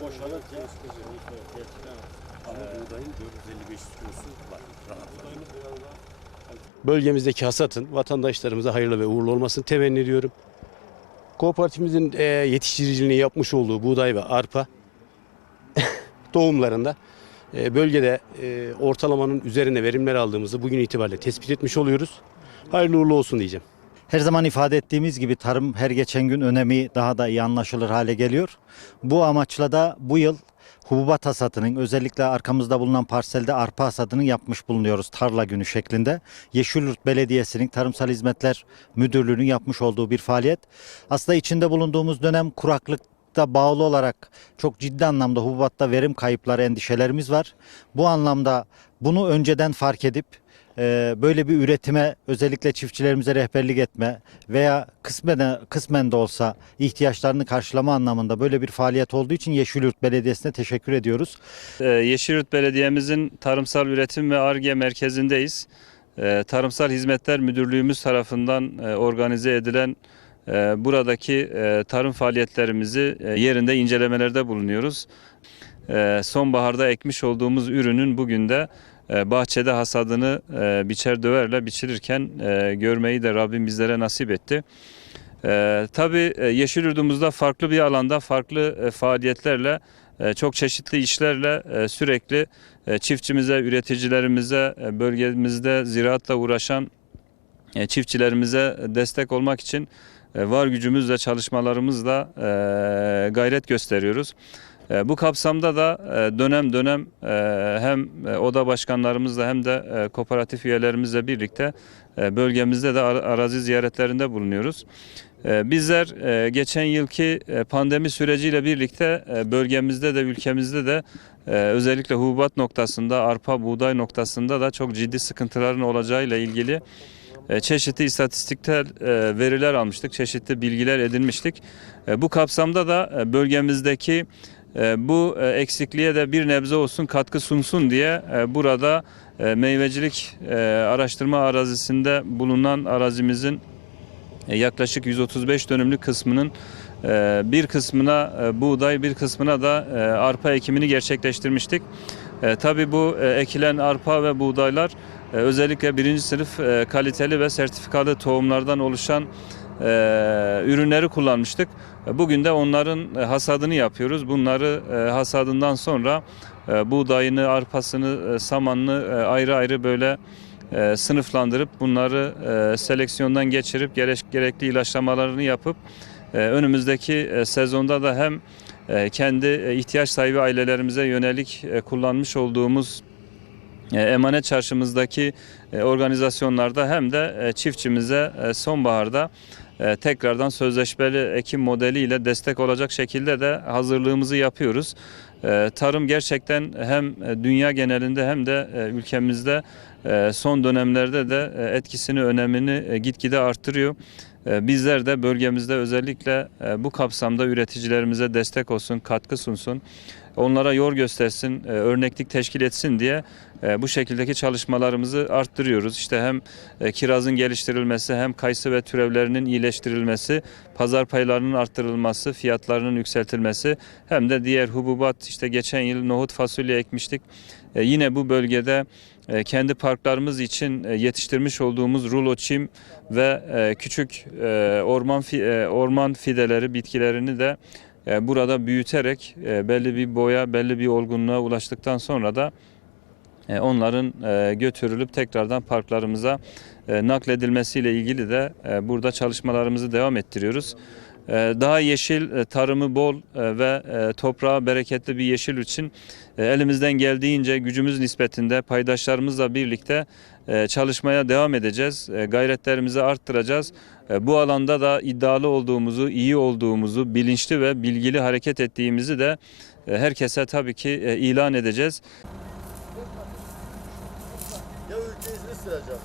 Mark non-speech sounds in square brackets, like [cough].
boşalır ki. Ama buğdayın 450-500 kilosu var. Bölgemizdeki hasatın vatandaşlarımıza hayırlı ve uğurlu olmasını temenni ediyorum. Kooperatifimizin e, yetiştiriciliğini yapmış olduğu buğday ve arpa [laughs] doğumlarında e, bölgede e, ortalamanın üzerinde verimler aldığımızı bugün itibariyle tespit etmiş oluyoruz. Hayırlı uğurlu olsun diyeceğim. Her zaman ifade ettiğimiz gibi tarım her geçen gün önemi daha da iyi anlaşılır hale geliyor. Bu amaçla da bu yıl hububat hasatının özellikle arkamızda bulunan parselde arpa hasadını yapmış bulunuyoruz tarla günü şeklinde. Yeşilyurt Belediyesi'nin Tarımsal Hizmetler Müdürlüğü'nün yapmış olduğu bir faaliyet. Aslında içinde bulunduğumuz dönem kuraklıkta bağlı olarak çok ciddi anlamda hububatta verim kayıpları endişelerimiz var. Bu anlamda bunu önceden fark edip e, böyle bir üretime özellikle çiftçilerimize rehberlik etme veya kısmen de, kısmen de olsa ihtiyaçlarını karşılama anlamında böyle bir faaliyet olduğu için Yeşilyurt Belediyesi'ne teşekkür ediyoruz. Ee, Yeşilyurt Belediye'mizin Tarımsal Üretim ve Arge Merkezi'ndeyiz. Ee, Tarımsal Hizmetler Müdürlüğümüz tarafından e, organize edilen e, buradaki e, tarım faaliyetlerimizi yerinde incelemelerde bulunuyoruz. E, Sonbaharda ekmiş olduğumuz ürünün bugün de bahçede hasadını e, biçer döverle biçilirken e, görmeyi de Rabbim bizlere nasip etti. E, tabii e, Yeşilyurt'umuzda farklı bir alanda farklı faaliyetlerle çok çeşitli işlerle sürekli çiftçimize, üreticilerimize, bölgemizde ziraatla uğraşan çiftçilerimize destek olmak için var gücümüzle, çalışmalarımızla gayret gösteriyoruz. E, Bu kapsamda da e, dönem dönem e, hem e, oda başkanlarımızla hem de kooperatif üyelerimizle birlikte bölgemizde de ar- arazi ziyaretlerinde bulunuyoruz. Bizler geçen yılki pandemi süreciyle birlikte bölgemizde de ülkemizde de özellikle hububat noktasında, arpa, buğday noktasında da çok ciddi sıkıntıların olacağıyla ilgili çeşitli istatistiksel e, veriler almıştık, çeşitli bilgiler edinmiştik. Bu kapsamda da bölgemizdeki bu e, eksikliğe de bir nebze olsun katkı sunsun diye e, burada e, meyvecilik araştırma arazisinde bulunan arazimizin yaklaşık 135 dönümlük kısmının bir kısmına buğday bir kısmına da arpa ekimini gerçekleştirmiştik. Tabii bu ekilen arpa ve buğdaylar özellikle birinci sınıf kaliteli ve sertifikalı tohumlardan oluşan ürünleri kullanmıştık. E, Bugün de onların e, hasadını yapıyoruz. Bunları e, hasadından sonra e, buğdayını, arpasını, e, samanını e, ayrı ayrı böyle e, sınıflandırıp bunları e, seleksiyondan geçirip gerek, gerekli ilaçlamalarını yapıp e, önümüzdeki e, sezonda da hem e, kendi e, ihtiyaç sahibi ailelerimize yönelik e, kullanmış olduğumuz e, emanet çarşımızdaki e, organizasyonlarda hem de e, çiftçimize e, sonbaharda e, tekrardan sözleşmeli ekim modeliyle destek olacak şekilde de hazırlığımızı yapıyoruz. E, Tarım gerçekten hem e, dünya genelinde hem de e, ülkemizde e, son dönemlerde de etkisini, önemini gitgide arttırıyor. E, Bizler de bölgemizde özellikle bu kapsamda üreticilerimize destek olsun, katkı sunsun, onlara yol göstersin, e, örneklik teşkil etsin diye e, bu şekildeki çalışmalarımızı arttırıyoruz. İşte hem e, kirazın geliştirilmesi hem kayısı ve türevlerinin iyileştirilmesi, pazar paylarının arttırılması, fiyatlarının yükseltilmesi hem de diğer hububat işte geçen yıl nohut fasulye ekmiştik. Yine bu bölgede kendi parklarımız için yetiştirmiş olduğumuz rulo çim ve küçük orman orman fideleri bitkilerini de burada büyüterek e, belli bir boya, belli bir olgunluğa ulaştıktan sonra da e, onların e, götürülüp tekrardan parklarımıza e, nakledilmesiyle ilgili de e, burada çalışmalarımızı devam ettiriyoruz. E, Daha yeşil, e, tarımı bol e, ve e, toprağı bereketli bir yeşil için elimizden geldiğince gücümüz nispetinde paydaşlarımızla birlikte çalışmaya devam edeceğiz. Gayretlerimizi arttıracağız. Bu alanda da iddialı olduğumuzu, iyi olduğumuzu, bilinçli ve bilgili hareket ettiğimizi de herkese tabii ki ilan edeceğiz. Ya ülkeyi sıracağım.